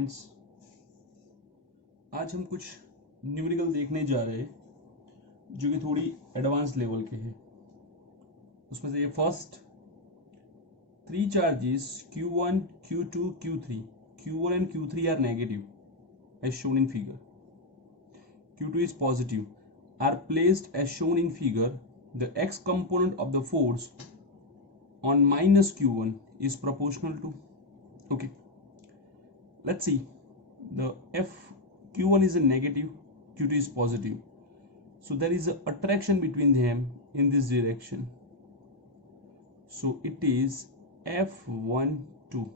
Friends, आज हम कुछ न्यूमेरिकल देखने जा रहे हैं जो कि थोड़ी एडवांस लेवल के हैं। उसमें से ये first 3 charges Q1, Q2, Q3. Q1 and Q3 are negative as shown in figure. Q2 is positive. Are placed as shown in figure. The x component of the force on minus Q1 is proportional to. Okay. Let's see. The Q1 is a negative, Q2 is positive. So there is an attraction between them in this direction. So it is F12.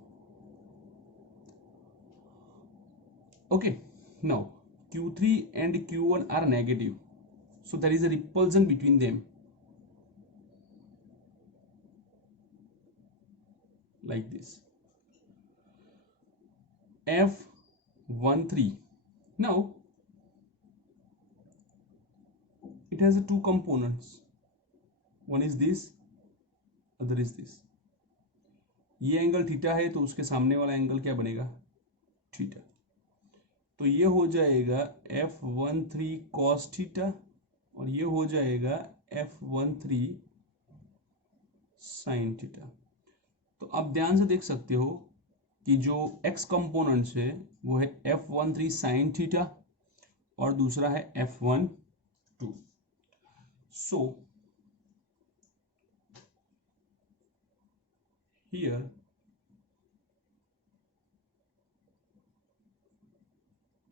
Okay. Now Q3 and Q1 are negative. So there is a repulsion between them. Like this. F13. Now it has two components. One is this, other is this. ये angle theta है तो उसके सामने वाला angle क्या बनेगा? Theta. तो ये हो जाएगा F13 cos थीटा और ये हो जाएगा F13 sin थीटा. तो आप ध्यान से देख सकते हो कि जो x कंपोनेंट्स है वो है F13 sin थीटा और दूसरा है F12. So here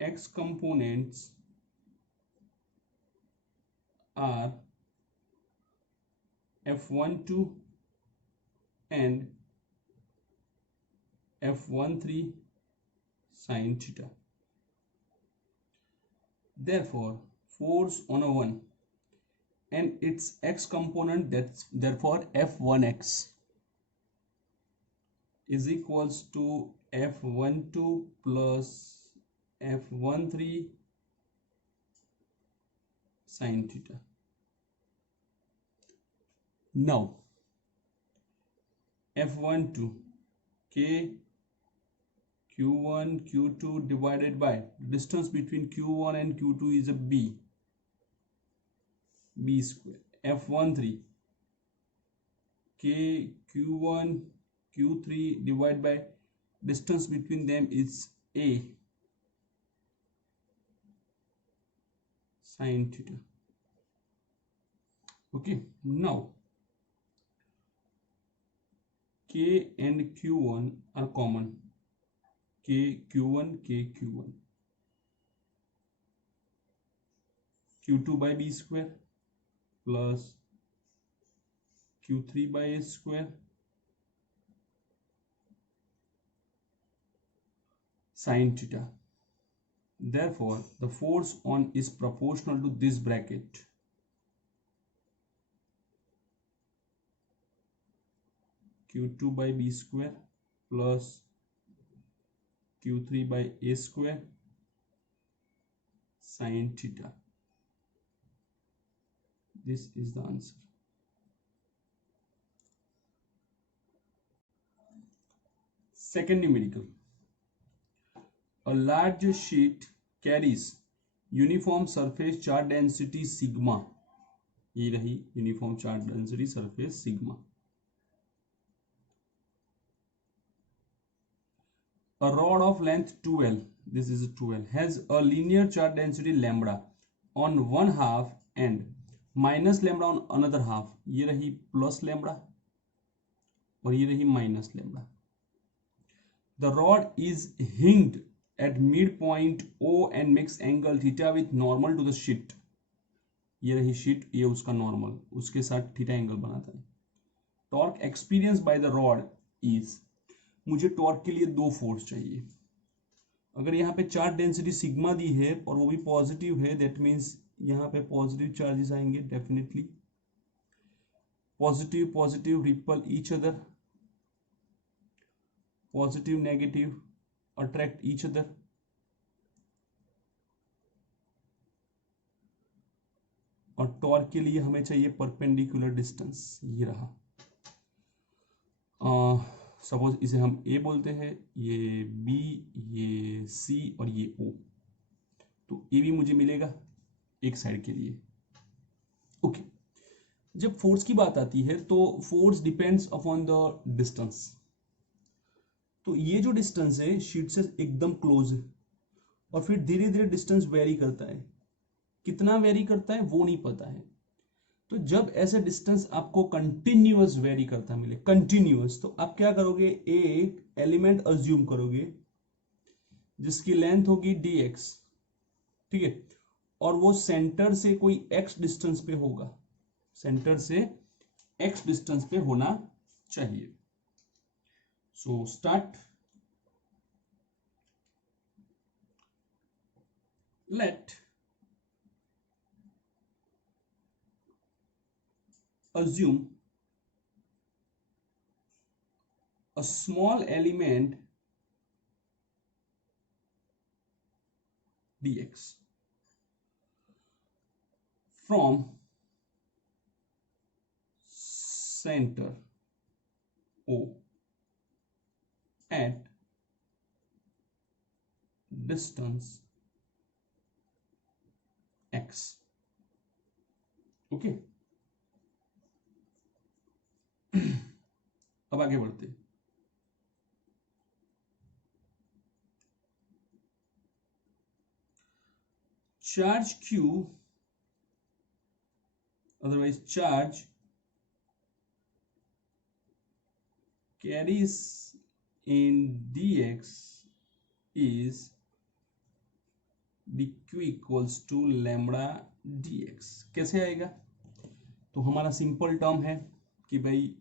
x components are F12 and F13 sin theta. Therefore, force on a 1 and its x component, that's therefore F1x is equals to F12 plus F13 sin theta. Now F12 K Q1 Q2 divided by distance between Q1 and Q2 is a B square. F13 K Q1 Q3 divided by distance between them is A sin theta. Okay, now K and Q1 are common. K Q1 Q2 by B square plus Q3 by A square sin theta. Therefore, the force on is proportional to this bracket. Q2 by B square plus Q3 by A square sin theta. This is the answer. Second numerical. A large sheet carries uniform surface charge density sigma. ये रही uniform charge density surface sigma. A rod of length 2L, this is 2L, has a linear charge density lambda on one half and minus lambda on another half. ये रही plus lambda और ये रही minus lambda. The rod is hinged at midpoint O and makes angle theta with normal to the sheet. ये रही sheet, ये उसका normal, उसके साथ theta angle बनाता है. Torque experienced by the rod is, मुझे टॉर्क के लिए दो फोर्स चाहिए. अगर यहाँ पे चार्ज डेंसिटी सिग्मा दी है और वो भी पॉजिटिव है, दैट मीन्स यहाँ पे पॉजिटिव चार्जेस आएंगे definitely. Positive ripple each other, positive negative attract each other. और टॉर्क के लिए हमें चाहिए परपेंडिकुलर डिस्टेंस, ये रहा. सपोज इसे हम ए बोलते हैं, ये बी, ये सी और ये ओ, तो ए भी मुझे मिलेगा एक साइड के लिए। ओके, जब फोर्स की बात आती है तो force depends upon the distance. तो ये जो डिस्टेंस है शीट से एकदम क्लोज है, और फिर धीरे धीरे डिस्टेंस वेरी करता है, कितना वेरी करता है वो नहीं पता है। तो जब ऐसे डिस्टेंस आपको कंटिन्यूअस वेरी करता मिले, कंटिन्यूअस, तो आप क्या करोगे, एक एलिमेंट अज्यूम करोगे जिसकी लेंथ होगी dx, ठीक है, और वो सेंटर से कोई x डिस्टेंस पे होगा, सेंटर से x डिस्टेंस पे होना चाहिए। So start, let assume a small element dx from center O at distance x। Okay, अब आगे बढ़ते हैं। Charge q, otherwise charge carries in dx is dq equals to lambda dx। कैसे आएगा, तो हमारा सिंपल टर्म है कि भाई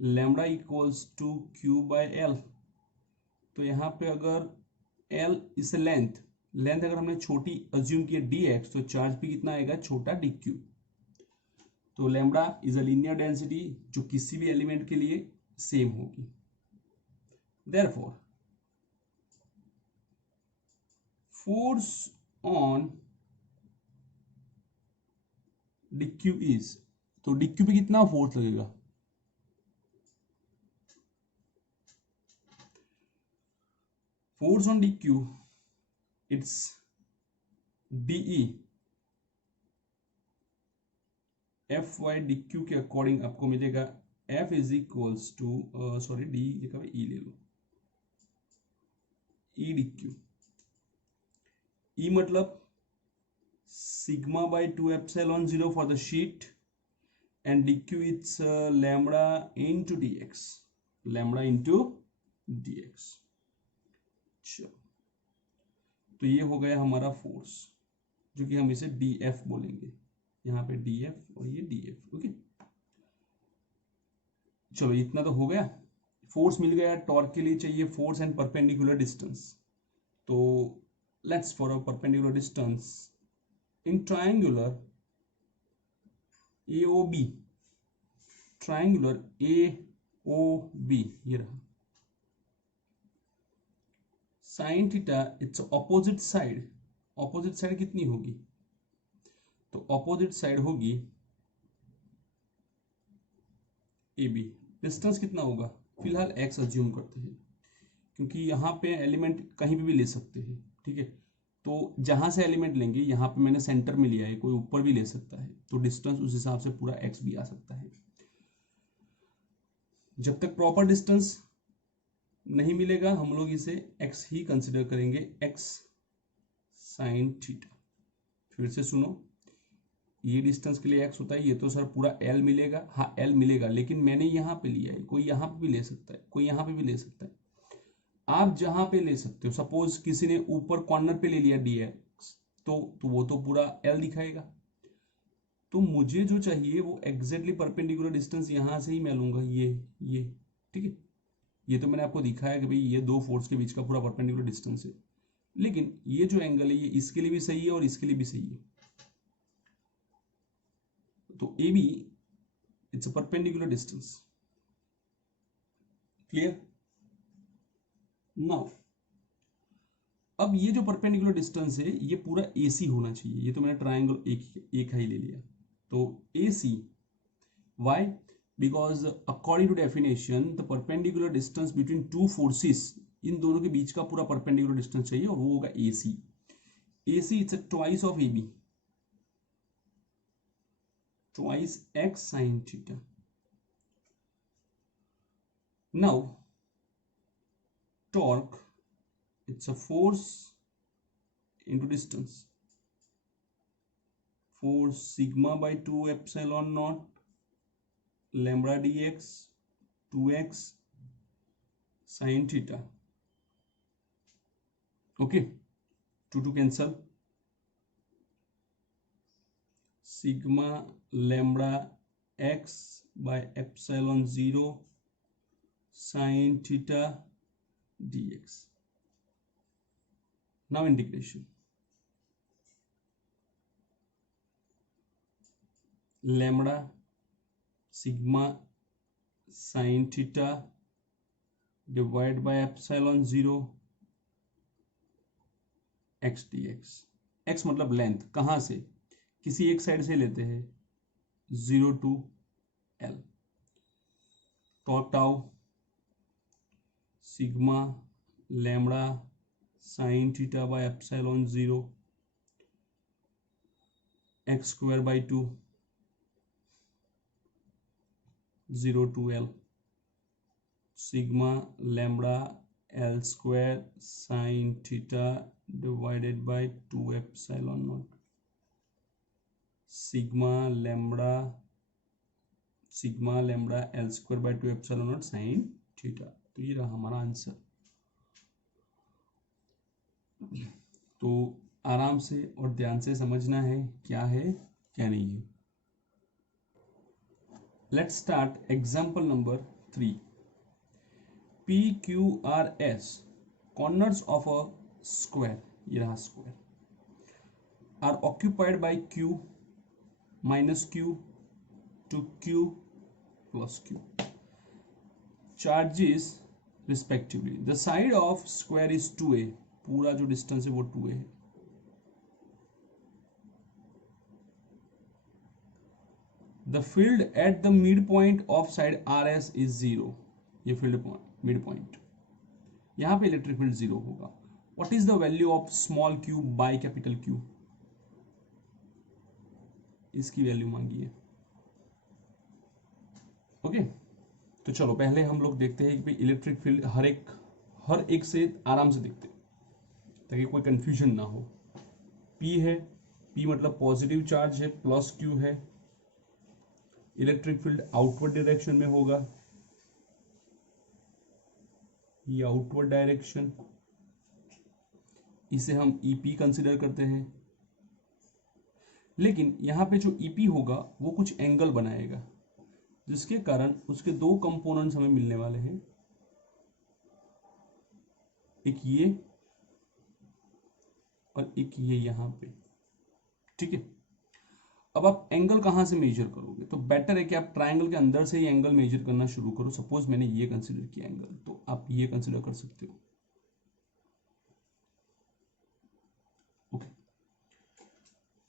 lambda equals to Q by L. तो यहाँ पे अगर एल इस लेंथ, लेंथ अगर हमने छोटी अज्यूम की dx, तो चार्ज भी कितना आएगा, छोटा dq। तो lambda is a linear density जो किसी भी एलिमेंट के लिए सेम होगी। Therefore force on dq is, तो dq पे कितना फोर्स लगेगा, force on dq it's de F Y D Q के अकॉर्डिंग आपको मिलेगा F is equals to, sorry D लिखा ई ले लो, ई डी क्यू, ई मतलब sigma by 2 epsilon 0 for the sheet and D Q it's lambda into dx, lambda into dx। चलो, तो ये हो गया हमारा फोर्स, जो कि हम इसे df बोलेंगे, यहाँ पे df और ये df। ओके, चलो इतना तो हो गया। फोर्स मिल गया, टॉर्क के लिए चाहिए फोर्स एंड परपेंडिकुलर डिस्टेंस। तो let's for a perpendicular distance in triangular AOB, triangular AOB ये रहा, sine theta it's opposite side, opposite side कितनी होगी, तो ऑपोजिट साइड होगी AB। डिस्टेंस कितना होगा, फिलहाल x अज्यूम करते हैं क्योंकि यहाँ पे एलिमेंट कहीं भी ले सकते हैं, ठीक है। तो जहां से एलिमेंट लेंगे, यहाँ पे मैंने सेंटर में लिया है, कोई ऊपर भी ले सकता है, तो डिस्टेंस उस हिसाब से पूरा x भी आ सकता है। जब तक प्रॉपर डिस्टेंस नहीं मिलेगा हम लोग इसे x ही कंसिडर करेंगे, x साइन थीटा। फिर से सुनो, ये डिस्टेंस के लिए x होता है, ये तो सर पूरा l मिलेगा, हाँ l मिलेगा, लेकिन मैंने यहाँ पे लिया है, कोई यहाँ पे भी ले सकता है, कोई यहाँ पे भी ले सकता है, आप जहां पे ले सकते हो। सपोज किसी ने ऊपर कॉर्नर पे ले लिया dx, तो वो तो पूरा l दिखाएगा। तो मुझे जो चाहिए वो एग्जैक्टली परपेंडिकुलर डिस्टेंस यहां से ही मैं लूंगा, ये ठीक है। ये तो मैंने आपको दिखाया कि भाई ये दो फोर्स के बीच का पूरा परपेंडिकुलर डिस्टेंस है, लेकिन ये जो एंगल है ये इसके लिए भी सही है और इसके लिए भी सही है। तो A B it's a perpendicular distance, clear. Now अब ये जो परपेंडिकुलर डिस्टेंस है ये पूरा AC होना चाहिए, ये तो मैंने ट्रायंगल एक ही ले लिया। तो AC, why, because according to definition the perpendicular distance between two forces, इन दोनों के बीच का पूरा परपेंडिकुलर डिस्टेंस चाहिए और वो होगा AC. AC it's twice of AB, twice x sin theta. Now torque, it's a force into distance, force sigma by 2 epsilon naught lambda dx 2x sin theta. Okay, 2 cancel, sigma lambda x by epsilon 0 sin theta dx. Now integration, lambda sigma sin theta divided by epsilon 0 x dx. x मतलब length, कहां से, किसी एक side से लेते हैं 0 to L. Top tau sigma lambda sine theta by epsilon 0 x square by 2 0 to L sigma lambda L square sine theta divided by 2 epsilon not sigma lambda L square by 2 epsilon not sine theta. तो ये रहा हमारा answer. तो आराम से और ध्यान से समझना है क्या है क्या नहीं है. Let's start example number 3. PQRS corners of a square, ये रहा square, are occupied by Q minus Q to Q plus Q charges respectively. The side of square is 2a, पूरा जो डिस्टेंस है वो 2a है. The field at the midpoint of side RS is 0. ये field mid point, यहां पे electric field 0 होगा. What is the value of small q by capital Q? इसकी वैल्यू मांगी है. ओके, तो चलो पहले हम लोग देखते हैं कि इलेक्ट्रिक फील्ड हर एक से आराम से देखते हैं ताकि कोई कंफ्यूजन ना हो. P है, P मतलब पॉजिटिव चार्ज है, प्लस Q है. इलेक्ट्रिक फील्ड आउटवर्ड डायरेक्शन में होगा, ये आउटवर्ड डायरेक्शन, इसे हम EP कंसिडर करते हैं. लेकिन यहां पे जो EP होगा वो कुछ एंगल बनाएगा जिसके कारण उसके दो कंपोनेंट्स हमें मिलने वाले हैं, एक ये और एक ये यहां पे. ठीक है, अब आप एंगल कहां से मेजर करोगे, तो बेटर है कि आप ट्रायंगल के अंदर से ही एंगल मेजर करना शुरू करो. सपोज मैंने ये कंसिडर किया एंगल, तो आप ये कंसिडर कर सकते हो. ओके,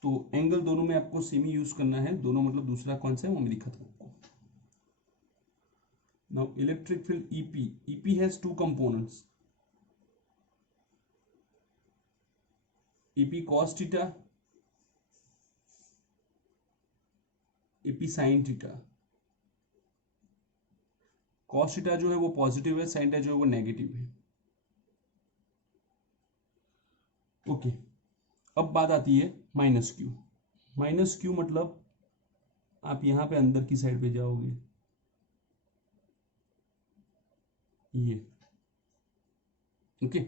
तो एंगल दोनों में आपको सेम ही यूज करना है. दोनों मतलब दूसरा कौन सा है वो मैं दिखा था आपको. Now electric field EP has two components, EP cos theta, EP sin theta. cos theta जो है वो पॉजिटिव है, sin थीटा जो है वो नेगेटिव है. ओके, अब बात आती है माइनस Q. माइनस Q मतलब आप यहां पे अंदर की साइड पे जाओगे, ये. ओके,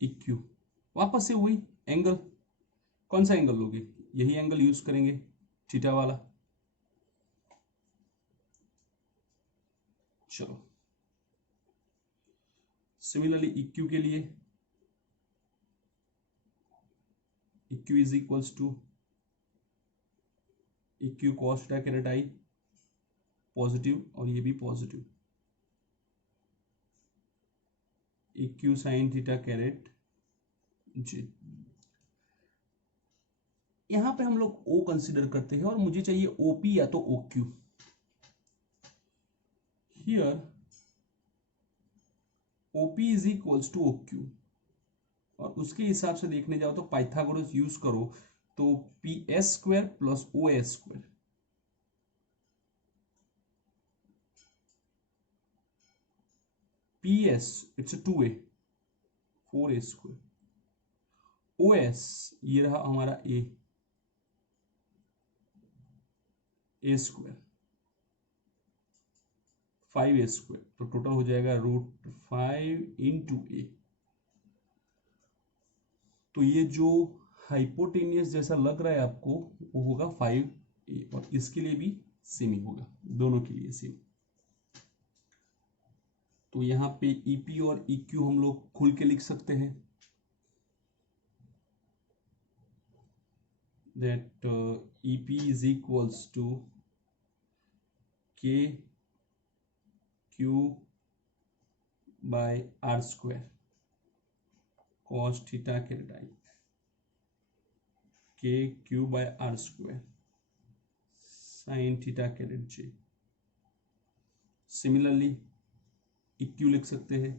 EQ वापस से वही एंगल, कौन सा एंगल लोगे, यही एंगल यूज करेंगे, थीटा वाला. चलो सिमिलरली EQ के लिए EQ is equals to EQ cos theta caret I positive और ये भी positive, EQ sin theta caret J. यहां पे हम लोग ओ कंसिडर करते हैं और मुझे चाहिए ओपी या तो O Q. Here O P is equals to O Q, और उसके हिसाब से देखने जाओ तो पाइथागोरस यूज करो तो P S square plus O S square, P S it's 2a 4a square, O S ये रहा हमारा ए स्क्वायर 5a स्क्वायर, तो टोटल हो जाएगा √5 × a। तो ये जो हाइपोटेनियस जैसा लग रहा है आपको वो होगा 5a, और इसके लिए भी सेम ही होगा, दोनों के लिए सेम। तो यहाँ पे ईपी और ईक्यू हम लोग खुल के लिख सकते हैं, that EP is equals to K Q by R square cos theta caret I, K Q by R square sin theta caret J। Similarly EQ लिख सकते हैं,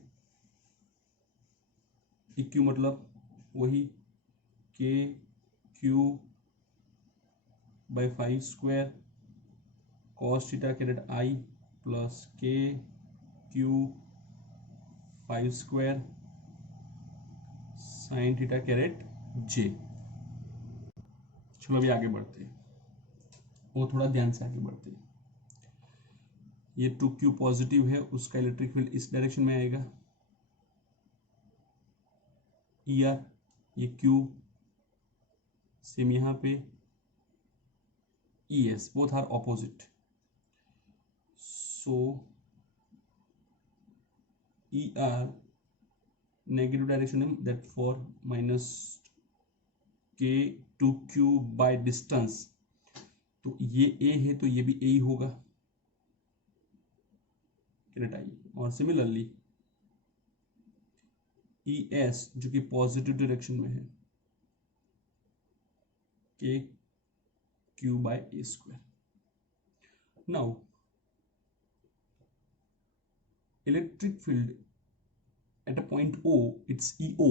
EQ मतलब वही K Q by 5 square cos theta caret I plus K Q 5 square sin theta caret j. चलो अभी आगे बढ़ते हैं, वो थोड़ा ध्यान से आगे बढ़ते हैं। ये 2q पॉजिटिव है, उसका इलेक्ट्रिक फील्ड इस डायरेक्शन में आएगा, ई आर ये q सेम यहाँ पे E S, both are opposite, so E R negative direction है, that for minus K 2q by distance, तो ये a है तो ये भी a ही होगा कैरेट आई। और सिमिलरली ई एस जो कि पॉजिटिव डायरेक्शन में है, K Q by A square. Now electric field at a point O, it's EO,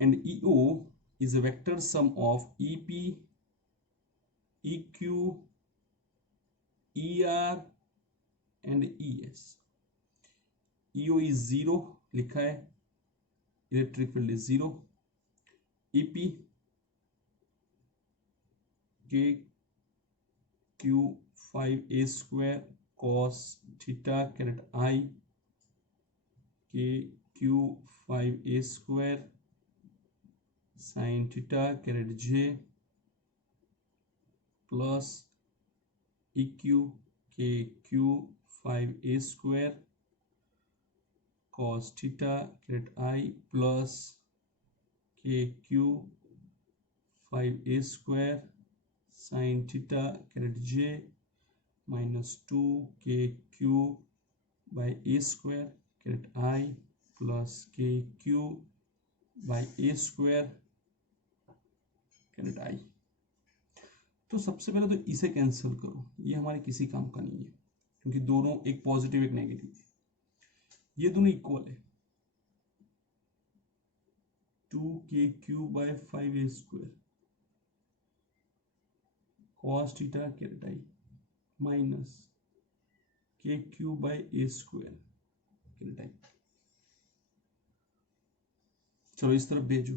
and EO is a vector sum of EP, EQ, ER and ES। EO is 0 लिखा है, electric field is 0। EP K Q 5a square cos theta caret I K Q 5a square sine theta caret J plus EQ K Q 5a square cos theta caret I plus K Q 5a square sine theta caret J minus 2 K Q by a square caret I plus K Q by a square caret I। तो सबसे पहले तो इसे cancel करो, ये हमारे किसी काम का नहीं है क्योंकि दोनों एक पॉजिटिव एक नेगेटिव है, ये दोनों इक्वल है। 2kq by 5a square cos theta caret I minus kq by a square caret I। चलो इस तरफ भेजो,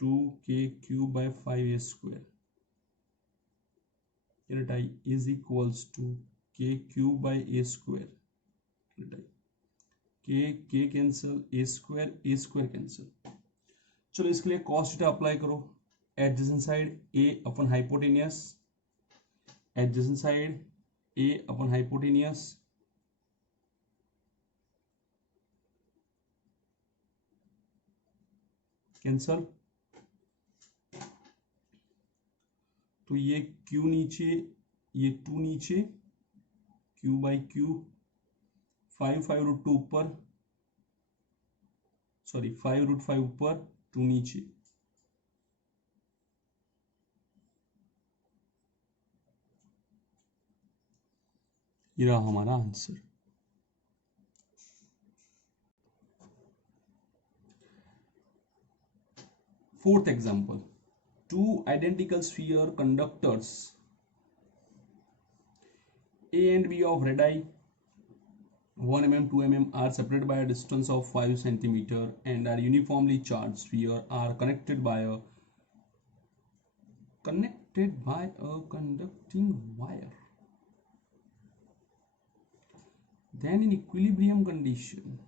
2kq by 5a square caret I is equals to kq by a square caret I, k cancel, a square cancel. चलो इसके लिए cos theta apply करो, adjacent side a upon hypotenuse, adjacent side a upon hypotenuse, cancel. तो ये q नीचे, ये 2 नीचे, q by Q 5 √2 ऊपर, सॉरी 5 √5 ऊपर 2 नीचे, ये रहा हमारा answer. Fourth example, two identical sphere conductors A and B of radii 1 mm 2 mm are separated by a distance of 5 centimeter and are uniformly charged sphere are connected by a conducting wire. Then in equilibrium condition,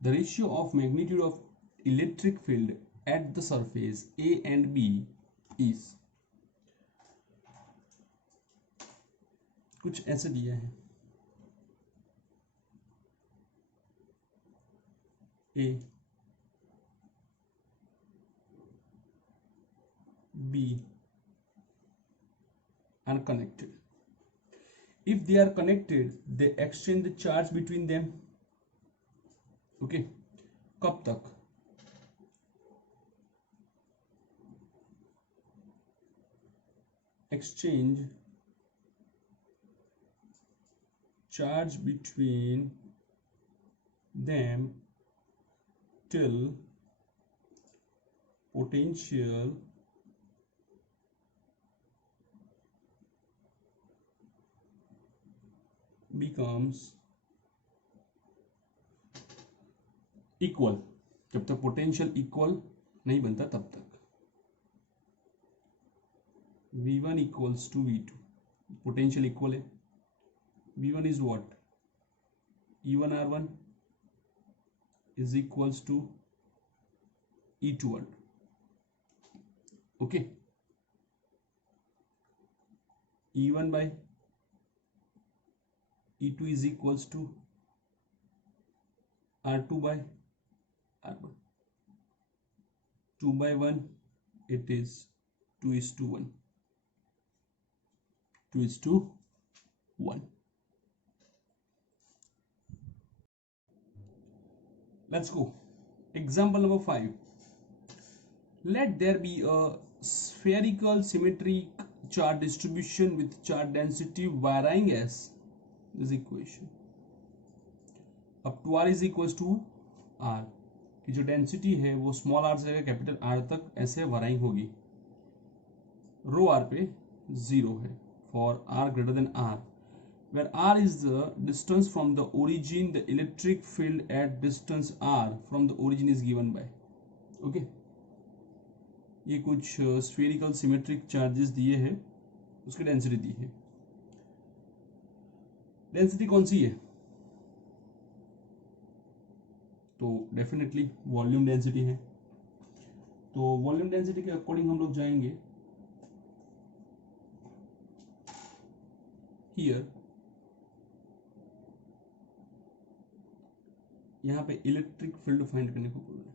the ratio of magnitude of electric field at the surface A and B is, कुछ ऐसे दिया है, A, B are connected. If they are connected, they exchange the charge between them. Okay, कब तक? Exchange charge between them till potential becomes equal. जब तक potential equal नहीं बनता तब तक V1 equals to V2, potential equal है। V1 is what? E1 R1 is equals to E2 R2. Okay, E1 by E2 is equals to R2 by R1. 2 by 1, it is 2:1. 2:1. Let's go. Example number 5. Let there be a spherical symmetric charge distribution with charge density varying as this equation. अब 2r is equals to r की जो density है वो small r से लेकर capital R तक ऐसे varying होगी। रो r पे 0 है for r greater than r, where r is the distance from the origin, the electric field at distance r from the origin is given by. Okay, ये कुछ spherical symmetric charges दिए हैं, उसकी density दी है। Density कौन सी है? तो definitely volume density है। तो वॉल्यूम डेंसिटी के अकॉर्डिंग हम लोग जाएंगे हियर, यहां पे इलेक्ट्रिक फील्ड फाइंड करने को बोल रहे हैं।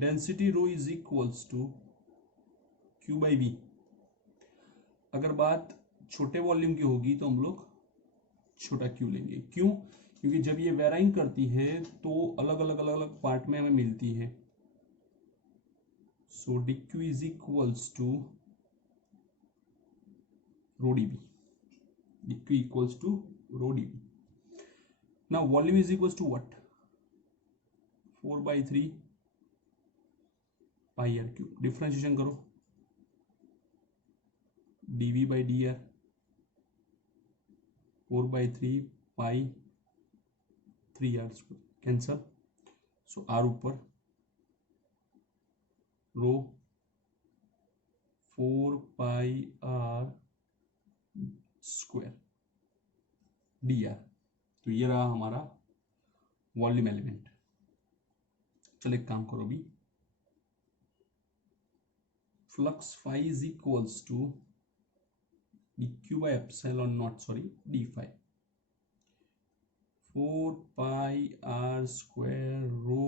Density rho is equals to Q by V। अगर बात छोटे वॉल्यूम की होगी तो हम लोग छोटा Q लेंगे। क्यों? क्योंकि जब ये वेराइंग करती है तो अलग अलग पार्ट में हमें मिलती है। So dq is equals to rho dv, dq equals to rho dv। Now volume is equals to what? 4/3 pi R cube. Differentiation करो, dv by dr 4/3 pi 3r square cancel. So r ऊपर, रो 4πr square dr। तो ये रहा हमारा volume element. चलो एक काम करो भी, flux phi is equals to dq by epsilon naught, sorry d phi, 4πr square rho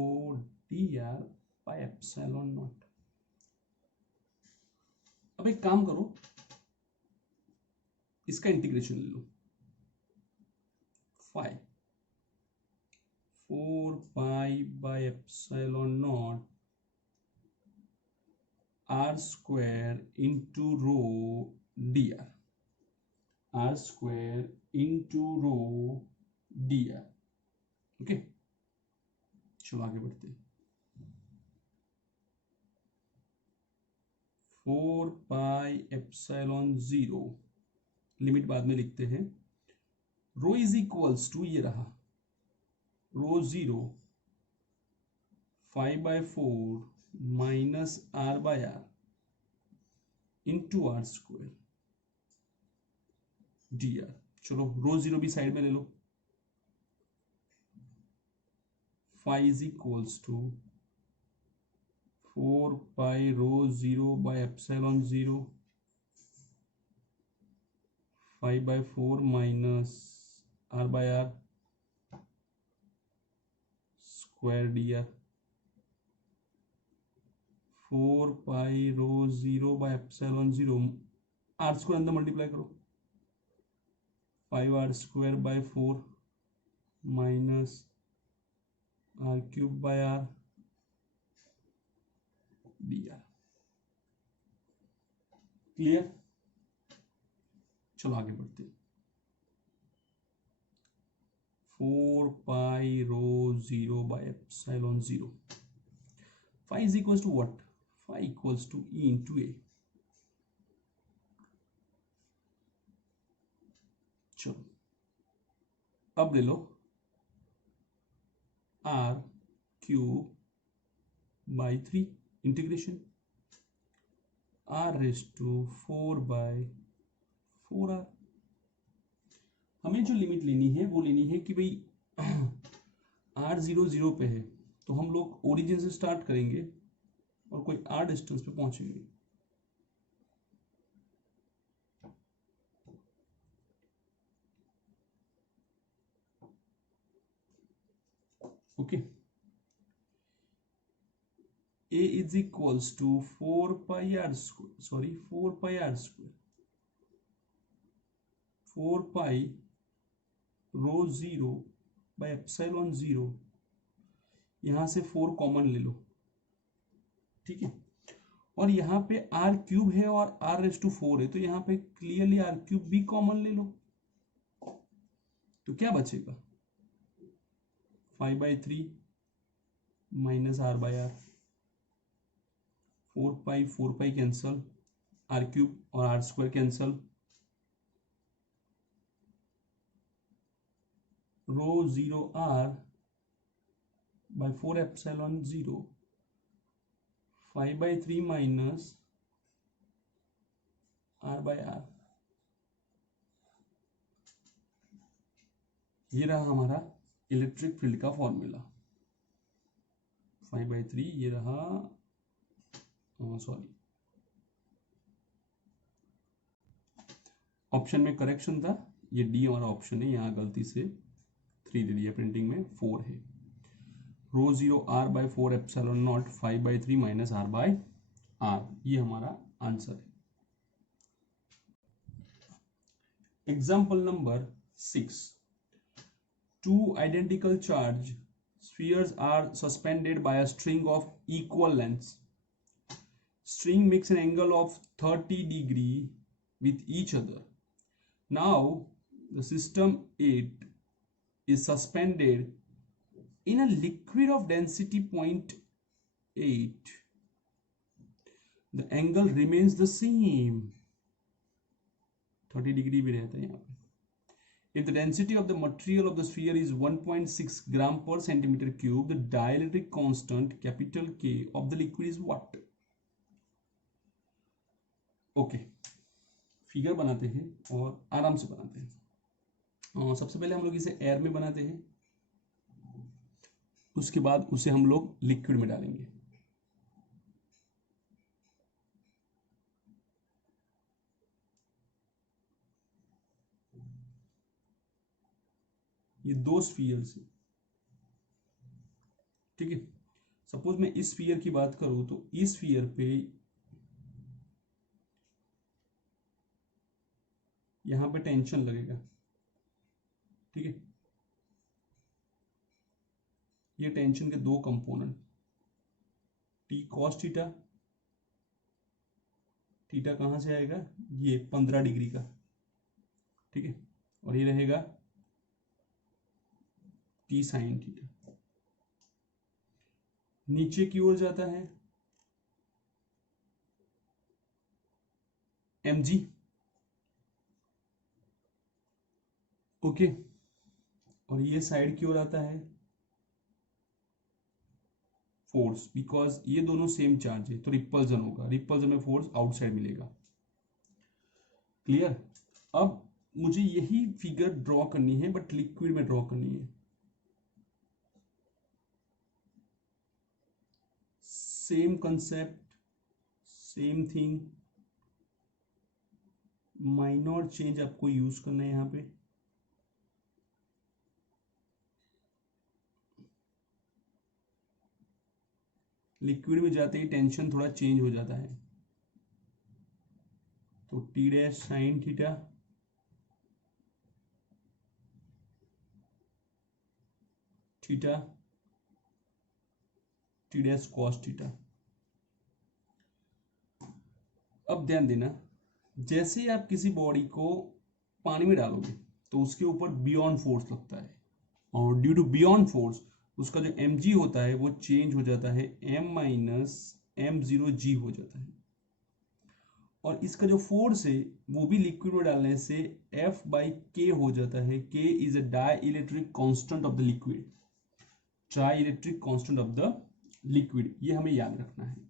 dr by epsilon naught। अब एक काम करो, इसका इंटीग्रेशन ले लो, phi 4 pi by epsilon naught r square into rho d r square into rho d r. Okay, चलो आगे बढ़ते हैं। 4 पाई एप्सिलॉन 0, लिमिट बाद में लिखते हैं। रो इज इक्वल्स टू, ये रहा rho 0 5/4 minus are by R into R square D R. चलो रो 0 भी साइड में ले लो। 5 is equals to 4 pi rho 0 by epsilon 0 5/4 minus are by R square D R. 4 pi rho 0 by epsilon 0, R square अंदर multiply करो, 5 R square by 4 minus R cube by R D R. Clear? चलो आगे बढ़ते हैं। 4 pi rho 0 by epsilon 0, 5 is equals to what? 5 equals to E into A। चलो अब ले लो R cube by 3 integration R raise to 4/4R। हमें जो लिमिट लेनी है वो लेनी है कि भाई R 0 0 पे है तो हम लोग ओरिजिन से स्टार्ट करेंगे और कोई R डिस्टेंस पे पहुंचेंगे। Okay, A is equals to 4 pi R square, sorry 4 pi R square, 4 pi rho 0 by epsilon 0, यहां से 4 कॉमन ले लो, ठीक है। और यहाँ पे आर क्यूब है और आर रेज़ टू 4 है तो यहाँ पे क्लियरली आर क्यूब भी कॉमन ले लो, तो क्या बचेगा 5/3 minus are by r, 4 pi cancel, r cube और r square cancel, rho 0 are by 4 epsilon 0 5/3 minus are by are. ये रहा हमारा इलेक्ट्रिक फील्ड का फॉर्मूला। 5/3 ये रहा, सॉरी ऑप्शन में करेक्शन था, ये डी हमारा ऑप्शन है, यहाँ गलती से 3 दे दिया, प्रिंटिंग में 4 है। Rho 0 are by 4 epsilon naught 5/3 minus are by are, ये हमारा आंसर है। Example number 6, 2 identical charge spheres are suspended by a string of equal lengths. String makes an angle of 30° with each other. Now the system 8 is suspended in a liquid of density 0.8. The angle remains the same, 30° भी रहता है यहाँ पे। If the density of the material of the sphere is 1.6 gram per centimeter cube, the dielectric constant capital K of the liquid is what? Okay, figure बनाते हैं और आराम से बनाते हैं। सबसे पहले हम लोग इसे एयर में बनाते हैं, उसके बाद उसे हम लोग लिक्विड में डालेंगे। ये 2 स्फीयर्स है, ठीक है। सपोज मैं इस स्फीयर की बात करूं तो इस स्फीयर पे यहां पे टेंशन लगेगा, ठीक है। ये टेंशन के 2 component, T cos theta theta कहाँ से आएगा, ये 15 डिग्री का, ठीक है, और ये रहेगा टी साइन थीटा। नीचे की ओर जाता है mg, ओके, और ये साइड की ओर आता है फोर्स, बिकॉज ये दोनों सेम चार्ज है तो रिपल्जन होगा, रिपल्जन में फोर्स आउटसाइड मिलेगा। क्लियर। अब मुझे यही फिगर ड्रॉ करनी है बट लिक्विड में ड्रॉ करनी है। Same concept, same thing, minor change आपको यूज करना है यहां पे। लिक्विड में जाते ही टेंशन थोड़ा चेंज हो जाता है, तो T dash sine theta theta T dash cos theta. अब ध्यान देना, जैसे ही आप किसी बॉडी को पानी में डालोगे तो उसके ऊपर बियॉन्ड फोर्स लगता है, और ड्यू टू बियॉन्ड फोर्स उसका जो mg होता है वो चेंज हो जाता है m माइनस m0g हो जाता है, और इसका जो फोर्स है वो भी लिक्विड में डालने से F बाई के हो जाता है। K is a dielectric constant of the liquid, dielectric constant of the liquid, ये हमें याद रखना है।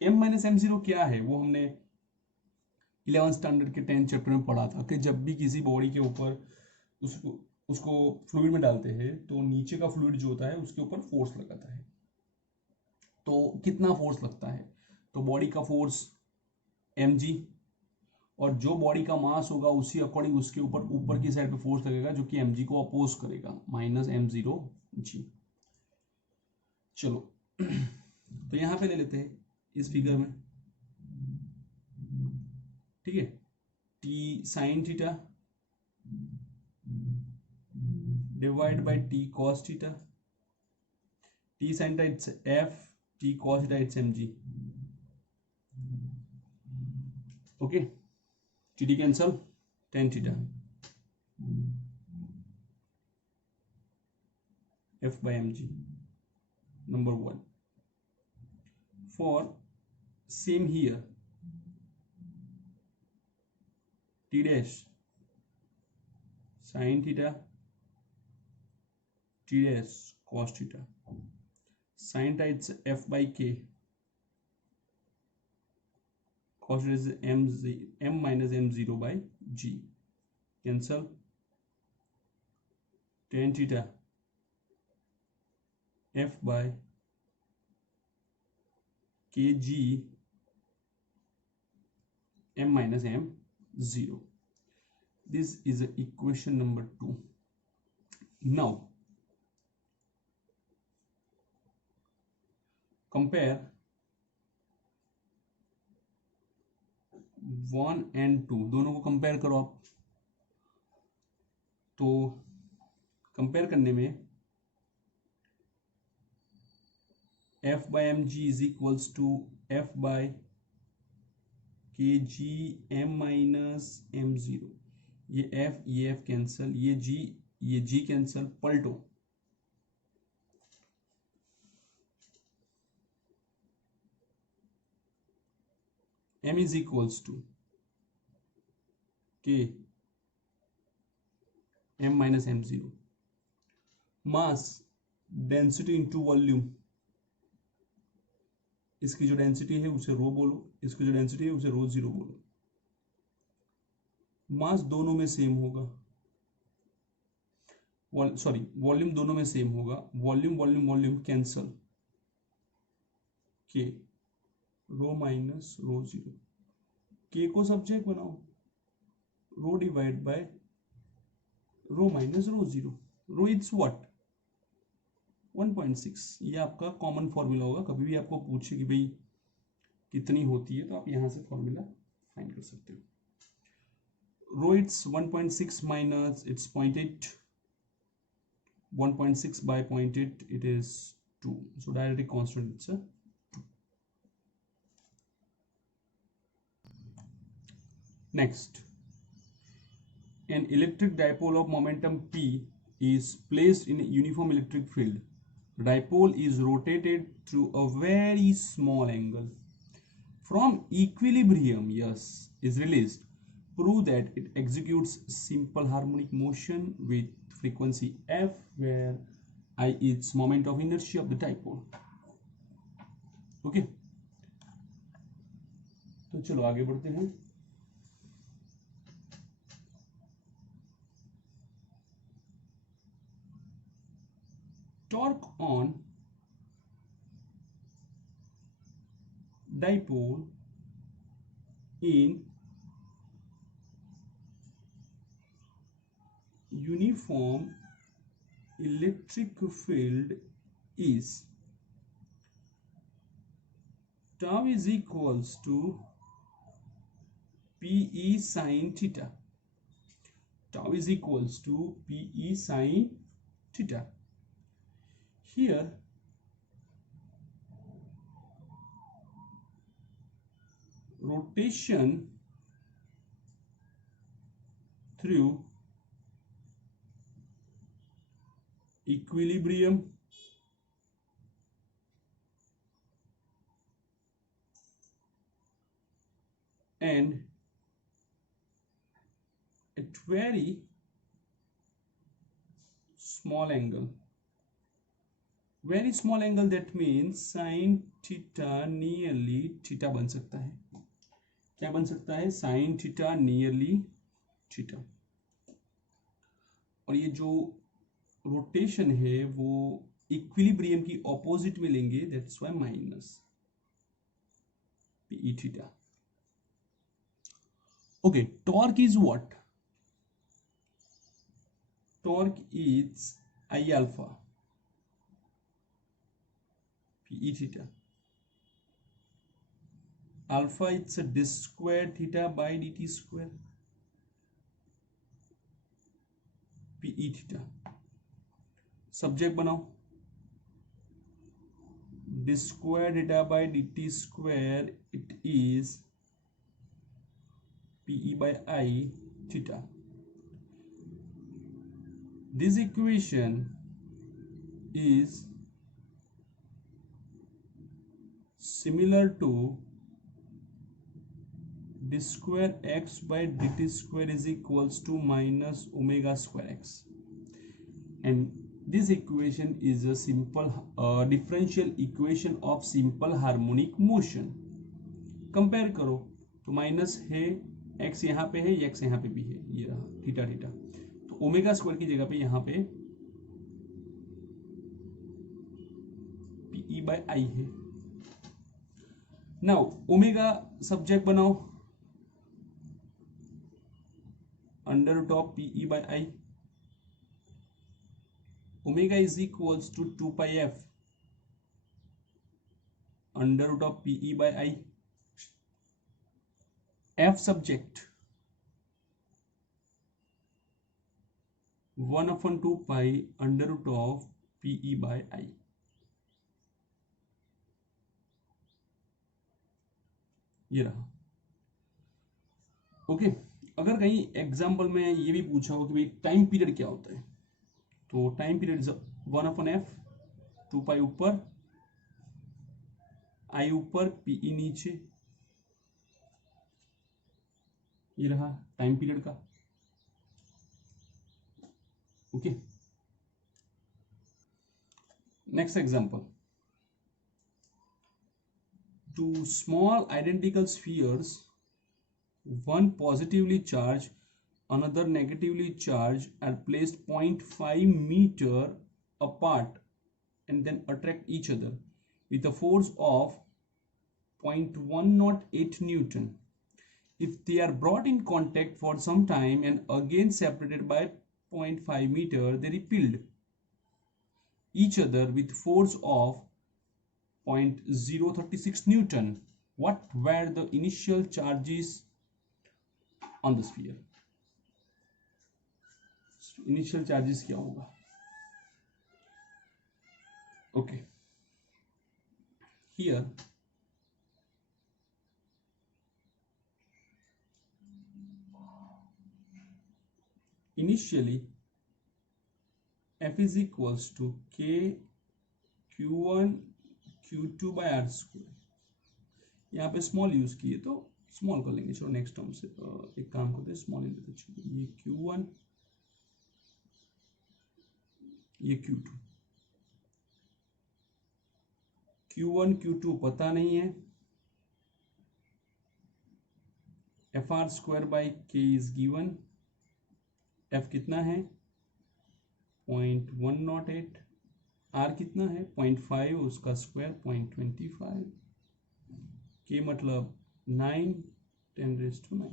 m माइनस m0 क्या है वो हमने 11 स्टैंडर्ड के 10 चैप्टर में पढ़ा था कि जब भी किसी बॉडी के ऊपर उसको फ्लूइड में डालते हैं तो नीचे का फ्लूइड जो होता है उसके ऊपर फोर्स लगाता है। तो कितना फोर्स लगता है, तो बॉडी का फोर्स mg, और जो बॉडी का मास होगा उसी अकॉर्डिंग उसके ऊपर की साइड पे फोर्स लगेगा जो कि mg को अपोज करेगा, माइनस m0g। चलो तो यहां पे ले लेते हैं इस फिगर में, ठीक है, T sine theta divide by T cos theta, T sine theta it's f, T cos theta it's mg, okay, T cancel, tan theta f by mg, number 1 for same here t dash sin theta t dash cos theta, sin theta it's f by k, cos theta is m minus m0 by g, cancel, tan theta f by kg m minus m0. This is equation number 2. Now compare 1 and 2, दोनों को compare करो आप। तो compare करने में f by mg is equals to f by kg m minus m0, ये f cancel, ये g cancel, पलटो, m is equals to k m minus m0, mass density into volume, इसकी जो डेंसिटी है उसे रो बोलो, इसकी जो डेंसिटी है उसे रो 0 बोलो। मास दोनों में सेम होगा, सॉरी वॉल्यूम दोनों में सेम होगा, वॉल्यूम वॉल्यूम वॉल्यूम कैंसल, के रो माइनस रो 0, के को सब्जेक्ट बनाओ, rho divide by rho minus rho 0, rho it's what 1.6, ये आपका कॉमन फॉर्मूला होगा, कभी भी आपको पूछे कि भाई कितनी होती है तो आप यहां से फॉर्मूला फाइंड कर सकते हो। रो it's 1.6 minus it's 0.8, 1.6 by 0.8 it is 2, so directly constant it's a 2. Next, an electric dipole of momentum P is placed in a uniform electric field. The dipole is rotated through a very small angle. From equilibrium, yes, is released. Prove that it executes simple harmonic motion with frequency f, where I is moment of inertia of the dipole. Okay, तो चलो आगे बढ़ते हैं. Torque on dipole in uniform electric field is tau is equals to Pe sin theta. Tau is equals to Pe sin theta. Here rotation through equilibrium and at very small angle. Very small angle, that means sin theta nearly theta बन सकता है. क्या बन सकता है? sin theta nearly theta. और ये जो रोटेशन है वो इक्विलिब्रियम की ऑपोजिट में लेंगे, that's why minus p theta. Okay, torque is what? Torque is I alpha p theta. Alpha it's d square theta by d t square p theta. Subject बनाओ, d square theta by d t square, it is Pe by I theta. This equation is similar to d square x by dt square is equals to minus omega square x, and this equation is a simple differential equation of simple harmonic motion. Compare करो तो minus है, x यहाँ पे है, x यहाँ पे भी है, ये रहा थीटा थीटा. तो ओमेगा स्क्वायर की जगह पे यहाँ पे Pe by I है. नाउ ओमेगा सब्जेक्ट बनाओ, under root of Pe by I. Omega is equals to 2 pi f under root of Pe by I. F subject 1/2 pi under root of Pe by I. ये रहा. Okay, अगर कहीं example में ये भी पूछा हो कि भाई टाइम पीरियड क्या होता है, तो टाइम पीरियड 1/f, 2 पाई ऊपर, I ऊपर, Pe नीचे. ये रहा टाइम पीरियड का. Okay, next example. Two small identical spheres, one positively charged, another negatively charged, are placed 0.5 meter apart and then attract each other with a force of 0.108 Newton. If they are brought in contact for some time and again separated by 0.5 meter, they repelled each other with force of 0.036 Newton. What were the initial charges on the sphere? Initial charges क्या होगा? Okay, here initially F is equals to K Q1 Q2 by R square। यहाँ पे small use किए तो small कर लेंगे, चलो next term से एक काम करते हैं, स्मॉल लेते चलो, ये Q1 ये Q2, Q1 Q2 पता नहीं है, एफ आर स्क्वायर बाई के इज गिवन, एफ कितना है 0.108, आर कितना है 0.5, उसका स्क्वायर 0.25, के मतलब 9 10⁻⁹,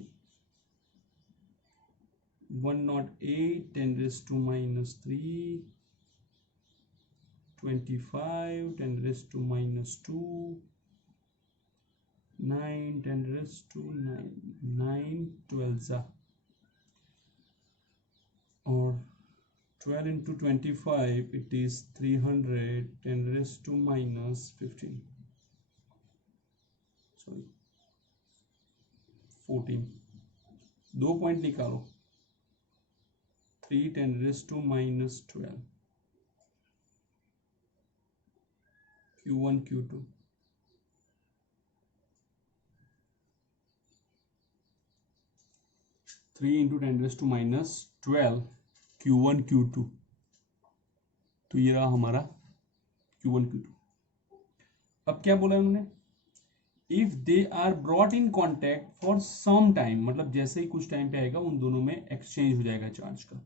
108 10⁻⁻3, 25 10⁻², 9 10⁻⁹, 9 12 और 12 into 25 it is 300 10⁻⁻15, sorry 14, 2 point निकालो, 3 10⁻12, Q1 Q2, three into 10⁻12 Q1 Q2, तो ये रहा हमारा Q1 Q2। अब क्या बोला उन्होंने, if they are brought in contact for some time, मतलब जैसे ही कुछ टाइम पे आएगा उन दोनों में एक्सचेंज हो जाएगा चार्ज का,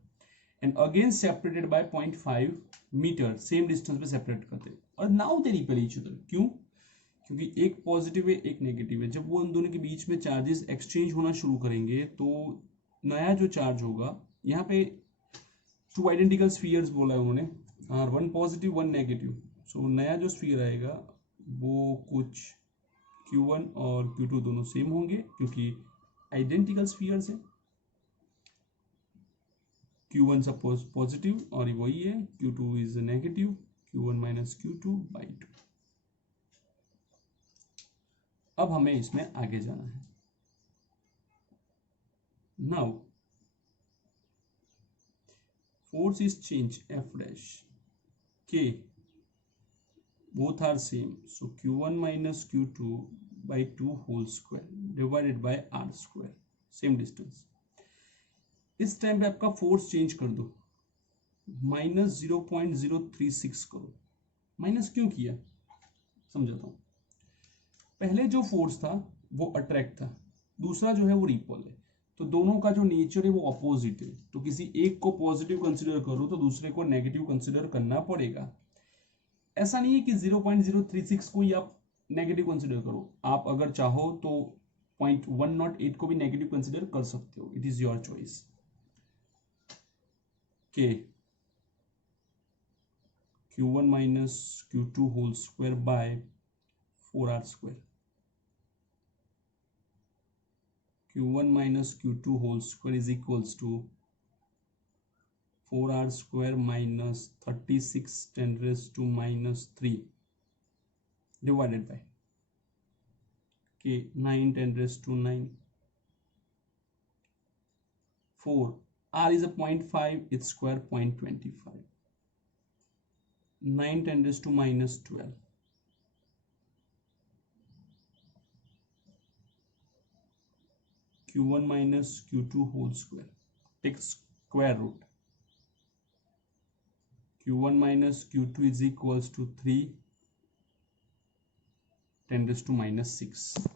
and again separated by 0.5 metre, same distance पे सेपरेट करते, और now they repel each other, क्यों, क्योंकि एक पॉजिटिव है एक नेगेटिव है, जब वो उन दोनों के बीच में चार्जेस एक्सचेंज होना शुरू करेंगे तो नया जो चार्ज होगा, यहाँ पे टू आइडेंटिकल स्फीयर्स बोला है उन्होंने, वन पॉजिटिव वन नेगेटिव, सो नया जो स्फीयर आएगा वो कुछ Q1 और Q2 दोनों सेम होंगे क्योंकि आइडेंटिकल स्फीयर्स है, Q1 सपोज पॉजिटिव और वही है, Q2 is negative, Q1 minus Q2 by 2। अब हमें इसमें आगे जाना है। Now force is change F dash K, both are same, so Q1 minus Q2 by 2 whole square divided by R square, same distance। इस टाइम पे आपका force change कर दो, माइनस 0.036 करो, माइनस क्यों किया समझाता हूं। पहले जो फोर्स था वो अट्रैक्ट था, दूसरा जो है वो रिपल है, तो दोनों का जो नेचर है वो अपोजिट है, तो किसी एक को पॉजिटिव कंसिडर करो तो दूसरे को नेगेटिव कंसिडर करना पड़ेगा। ऐसा नहीं है कि 0.036 को ही आप नेगेटिव कंसिडर करो, आप अगर चाहो तो 0.108 को भी नेगेटिव कंसिडर कर सकते हो, it is your choice. K Q1 minus Q2 whole square by 4R square, Q1 minus Q2 whole square is equals to 4R square minus 36 10⁻⁻3 divided by K 9 10⁻⁹, 4 R is a 0.5, its square 0.25, 9 10⁻⁻12, Q1 minus Q2 whole square, take square root, Q1 minus Q2 is equals to 3 10⁻⁻6,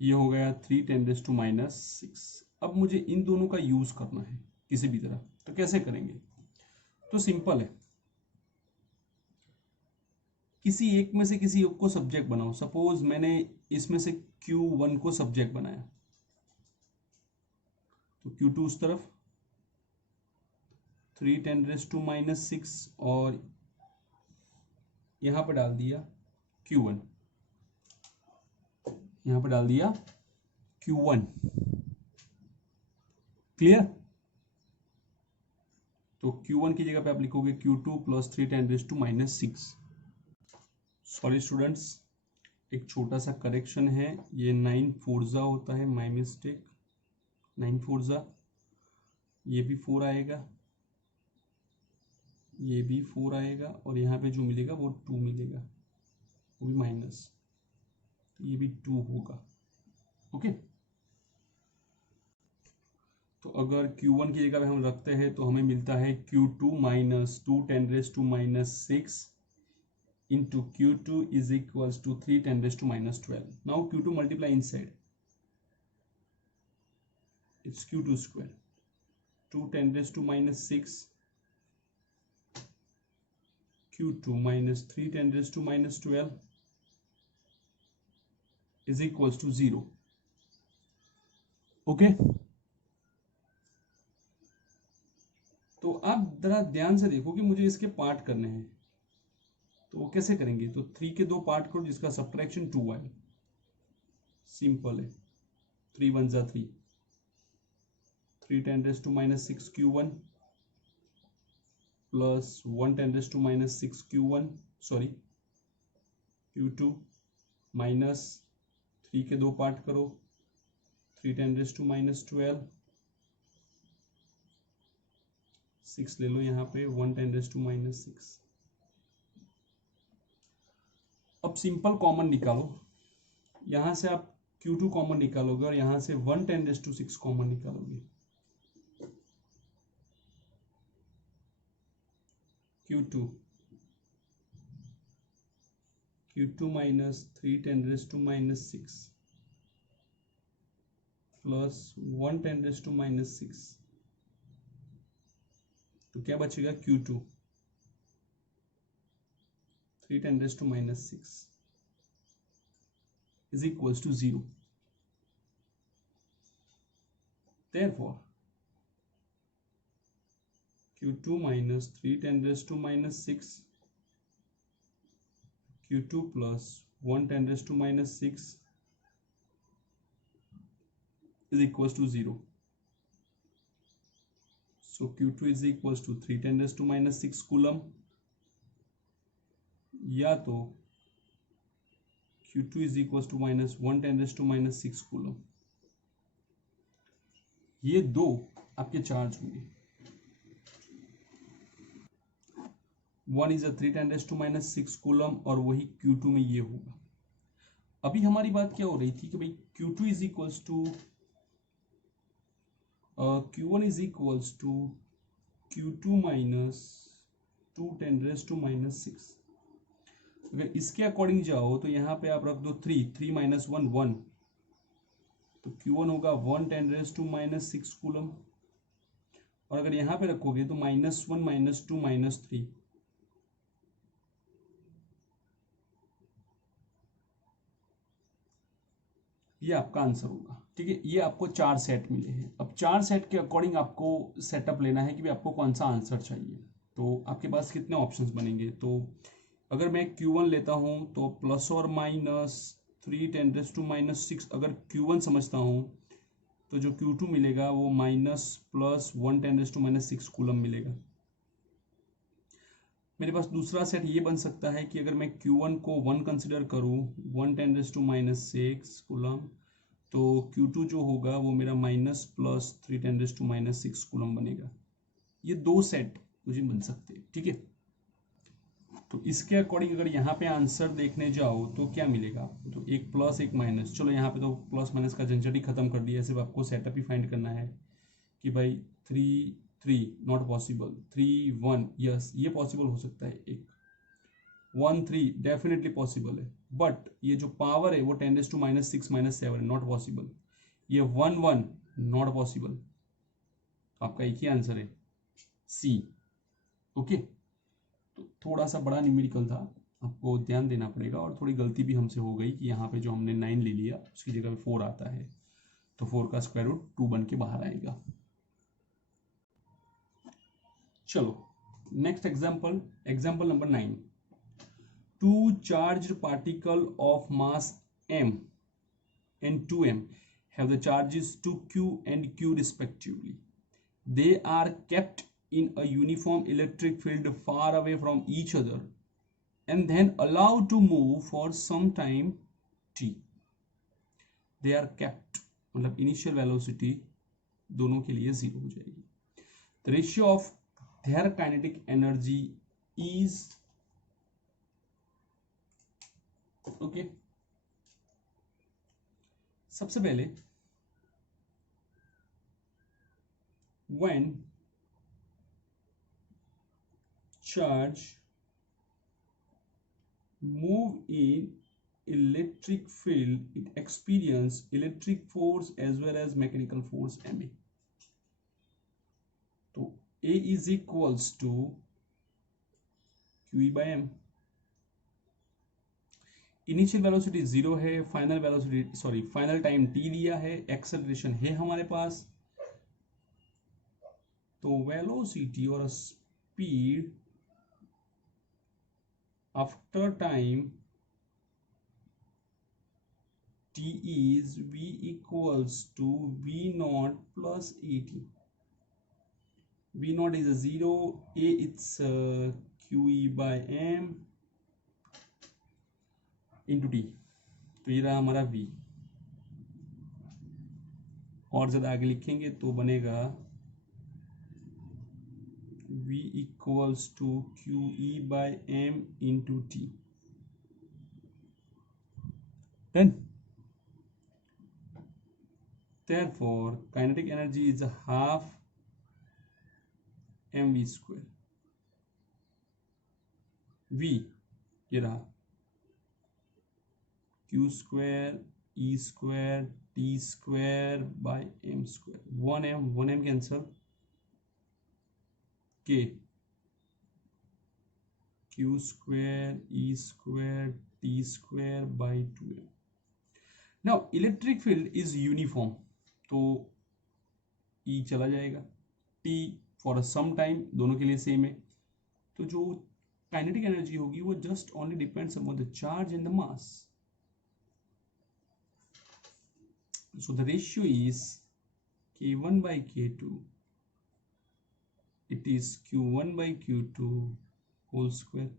ये हो गया 3 10⁻⁻6। अब मुझे इन दोनों का use करना है किसी भी तरह, तो कैसे करेंगे, तो सिंपल है, किसी एक में से किसी एक को सब्जेक्ट बनाओ। सपोज मैंने इसमें से Q1 को सब्जेक्ट बनाया, तो Q2 उस तरफ 3 10⁻⁻6 और यहां पर डाल दिया Q1, यहां पर डाल दिया Q1, क्लियर। तो Q1 की जगह पे आप लिखोगे Q2 प्लस 3 10⁻⁻6। सॉरी स्टूडेंट्स, एक छोटा सा करेक्शन है, ये 9 4 होता है, माय मिस्टेक, 9 4 ज़ा, ये भी 4 आएगा, ये भी 4 आएगा, और यहाँ पे जो मिलेगा वो 2 मिलेगा, वो भी माइनस, तो ये भी 2 होगा। ओके, तो अगर Q1 की जगह पे हम रखते हैं तो हमें मिलता है Q2 minus 2 10⁻⁻6 into Q2 is equals to 3 10⁻⁻12. Now Q2 multiply inside, it's Q2 square, 2 10⁻⁻6 Q2 minus 3 10⁻⁻12 is equals to 0. Okay, तो आप जरा ध्यान से देखो कि मुझे इसके पार्ट करने हैं, तो वो कैसे करेंगे? तो 3 के 2 पार्ट करो जिसका सब्ट्रैक्शन 2 आए, सिंपल है, 3 1 ज़ा 3, 3 10⁻⁻6 Q1 plus 1 10⁻⁻6 Q1 sorry Q2 minus 3 के 2 पार्ट करो, 3 10⁻⁻12, 6 ले लो यहाँ पे, 1 10⁻⁻6। अब सिंपल कॉमन निकालो, यहाँ से आप Q2 कॉमन निकालोगे और यहाँ से 1 10⁻6 कॉमन निकालोगे, Q2 माइनस 3 10⁻⁻6 प्लस 1 10⁻⁻6, तो क्या बचेगा? Q2 3 10⁻⁻6 is equals to 0. Therefore, Q2 minus 3 10⁻⁻6 Q2 plus 1 10⁻⁻6 is equals to 0. So Q2 is equals to 3 10⁻⁻6 coulomb, या तो Q2 is equals to minus 1 10⁻⁻6 coulomb. ये दो आपके चार्ज होंगे, वन इज 3 10⁻⁻6 कूलम और वही Q2 में ये होगा। अभी हमारी बात क्या हो रही थी कि भाई Q2 is equals to Q1 is equals to Q2 minus 2 10⁻⁻6। अगर इसके अकॉर्डिंग जाओ तो यहाँ पे आप रख दो 3 माइनस 1 1, तो Q1 होगा 1 10⁻⁻6 कूलम, और अगर यहाँ पे रखोगे तो -1 -2 -3, ये आपका आंसर होगा। ठीक है, ये आपको 4 सेट मिले हैं। अब 4 सेट के अकॉर्डिंग आपको सेटअप लेना है कि भाई आपको कौन सा आंसर चाहिए। तो आपके पास कितने ऑप्शंस बनेंगे? तो अगर मैं Q1 लेता हूं तो प्लस और माइनस 3 10⁻⁻6, अगर Q1 समझता हूं तो जो Q2 मिलेगा वो माइनस प्लस 1 10⁻⁻6 कूलम मिलेगा। मेरे पास दूसरा सेट ये बन सकता है कि अगर मैं Q1 को 1 कंसिडर करूं, 1 10⁻6 कूलम, तो Q2 जो होगा वो मेरा माइनस प्लस 3 10⁻6 कूलम बनेगा। ये दो सेट मुझे बन सकते हैं। ठीक है, तो इसके अकॉर्डिंग अगर यहाँ पे आंसर देखने जाओ तो क्या मिलेगा? तो एक प्लस एक माइनस, चलो यहाँ पे तो प्लस माइनस का झंझट ही खत्म कर दिया, सिर्फ आपको सेटअप ही फाइंड करना है कि भाई 3 3 नॉट पॉसिबल, 3 1 यस ये पॉसिबल हो सकता है, एक 1 3 डेफिनेटली पॉसिबल है, बट ये जो पावर है वो 10⁻⁻6 -7 नॉट पॉसिबल, ये 1 1 नॉट पॉसिबल। आपका एक ही आंसर है सी। ओके, तो थोड़ा सा बड़ा न्यूमेरिकल था, आपको ध्यान देना पड़ेगा, और थोड़ी गलती भी हमसे हो गई कि यहाँ पे जो हमने 9 ले लिया उसकी जगह पे 4 आता है, तो 4 का स्क्वायर रूट 2 बन के बाहर आएगा। चलो next example, example number 9। Two charged particle of mass m and 2m have the charges 2q and q respectively. They are kept in a uniform electric field far away from each other and then allowed to move for some time t. They are kept, मतलब initial velocity दोनों के लिए 0 हो जाएगी। The ratio of their kinetic energy is okay। सबसे पहले when charge move in electric field it experience electric force as well as mechanical force ma। तो a is equals to q by m। Initial velocity 0 है, final velocity sorry final time t दिया है, acceleration है हमारे पास। तो velocity और speed after time t is v equals to v naught plus at। v naught is a 0, a it's qe by m into t। तो ये रहा हमारा v, और ज्यादा आगे लिखेंगे तो बनेगा v equals to qe by m into t। Done। Therefore kinetic energy is a half mv square। v ये रहा q square e square t square by m square। 1m cancel, k q square e square t square by 2m। now electric field is uniform, तो e चला जाएगा, t for a some time दोनों के लिए same है। तो जो kinetic energy होगी वो just only depends upon the charge and the mass. so the ratio is k1 by k2, it is q1 by q2 whole square,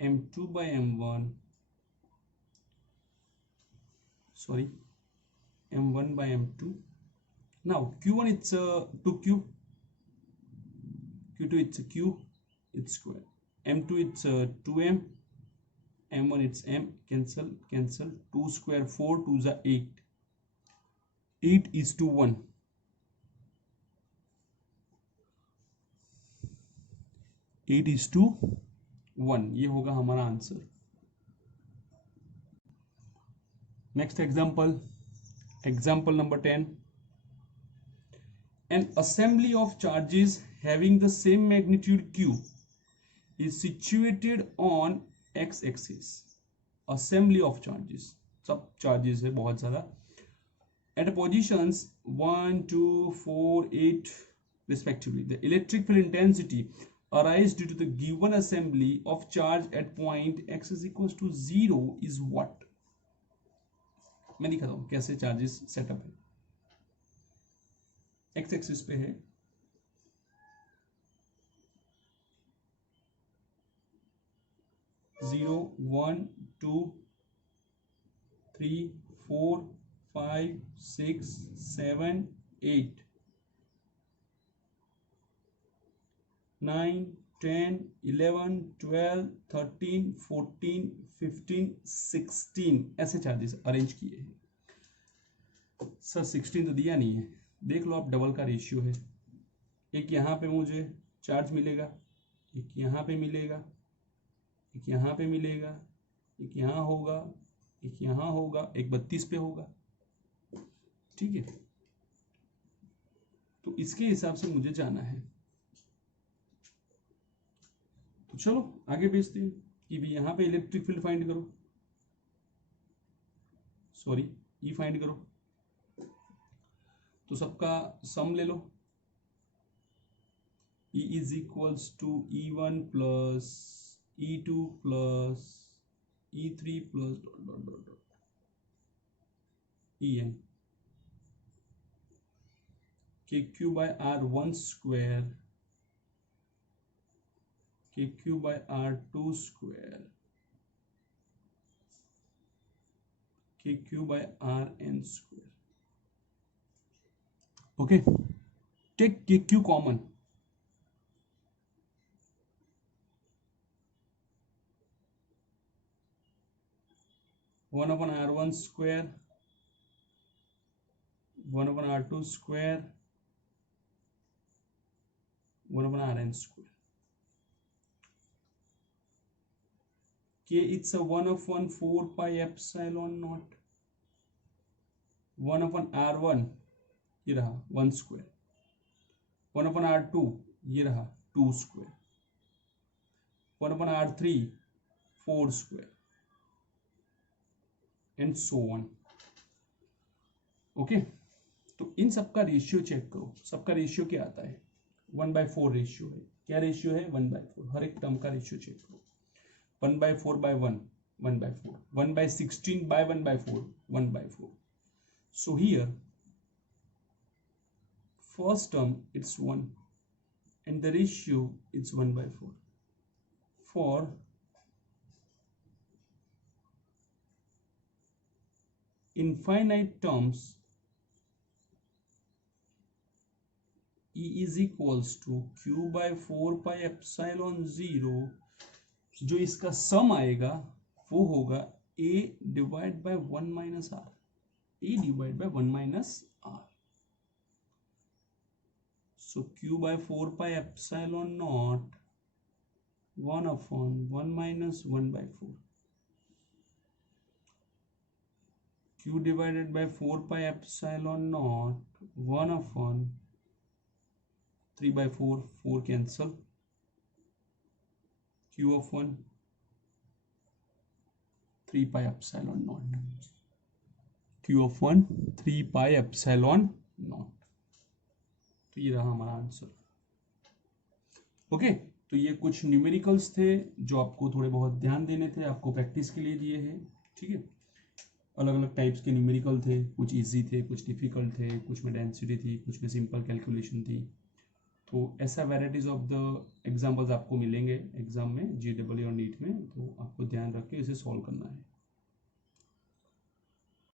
m2 by m1 sorry m1 by m2। now q1 it's 2q, q2 it's a q, it's square, m2 it's 2m, m1 it's m, cancel 2 square 4 2 is 8, 8 is to 1, 8 is to 1, ये होगा हमारा answer. Next example number 10। an assembly of charges having the same magnitude q is situated on x axis। assembly of charges, सब charges है बहुत ज़्यादा, at positions 1 2 4 8 respectively। the electric field intensity arise due to the given assembly of charge at point x is equals to 0 is what। मैं दिखाता हूँ कैसे charges setup है। X axis पे है 0 1 2 3 4 5 6 7 8 9 10 11 12 13 14 15 16 ऐसे चार्जेस अरेंज किए हैं। सर 16 तो दिया नहीं है, देख लो आप, डबल का रेशियो है। एक यहाँ पे मुझे चार्ज मिलेगा, एक यहाँ पे मिलेगा, एक यहाँ पे मिलेगा, एक यहाँ होगा, एक यहाँ होगा, एक 32 पे होगा, ठीक है। तो इसके हिसाब से मुझे जाना है। तो चलो आगे भेजते हैं कि भी यहाँ पे इलेक्ट्रिक फील्ड फाइंड करो, सॉरी ई फाइंड करो। तो सबका सम ले लो, E is equals to E1 plus E2 plus E3 plus dot dot dot dot En KQ by R1 square KQ by R2 square KQ by Rn square। Okay, take Q common, one upon R1 square, one upon R2 square, one upon Rn square, k it's a 1 upon 4 pi epsilon naught, one upon R1 ये रहा 1 square, one upon R2 ये रहा 2 square, one upon R3 4 square, and so on. Okay, तो इन सबका ratio check करो, सबका ratio क्या आता है, 1/4 रेशियो है। क्या रेशियो है, 1/4। हर एक टर्म का रेशियो चेक करो, 1/4/1 1/4, 1/16/1/4 1/4। So here first term it's 1 and the ratio is 1/4. For infinite terms E is equals to q/4 pi epsilon 0, जो इसका सम आएगा वो होगा a divide by 1 minus R, a divide by 1 minus R. So q/4 pi epsilon naught 1 upon 1 minus 1/4, q divided by 4 pi epsilon naught 1 upon 3/4, 4 cancel, q of 1 3 pi epsilon naught, q of 1 3 pi epsilon naught। तो ये रहा हमारा answer. Okay, तो ये कुछ numericals थे जो आपको थोड़े बहुत ध्यान देने थे, आपको प्रैक्टिस के लिए दिए हैं। ठीक है, अलग अलग टाइप्स के न्यूमेरिकल थे, कुछ इजी थे, कुछ डिफिकल्ट थे, कुछ में डेंसिटी थी, कुछ में सिंपल कैलकुलेशन थी। तो ऐसा वैराइटीज ऑफ द एग्जाम्पल्स आपको मिलेंगे एग्जाम में, GEE और नीट में, तो आपको ध्यान रख के इसे सॉल्व करना है।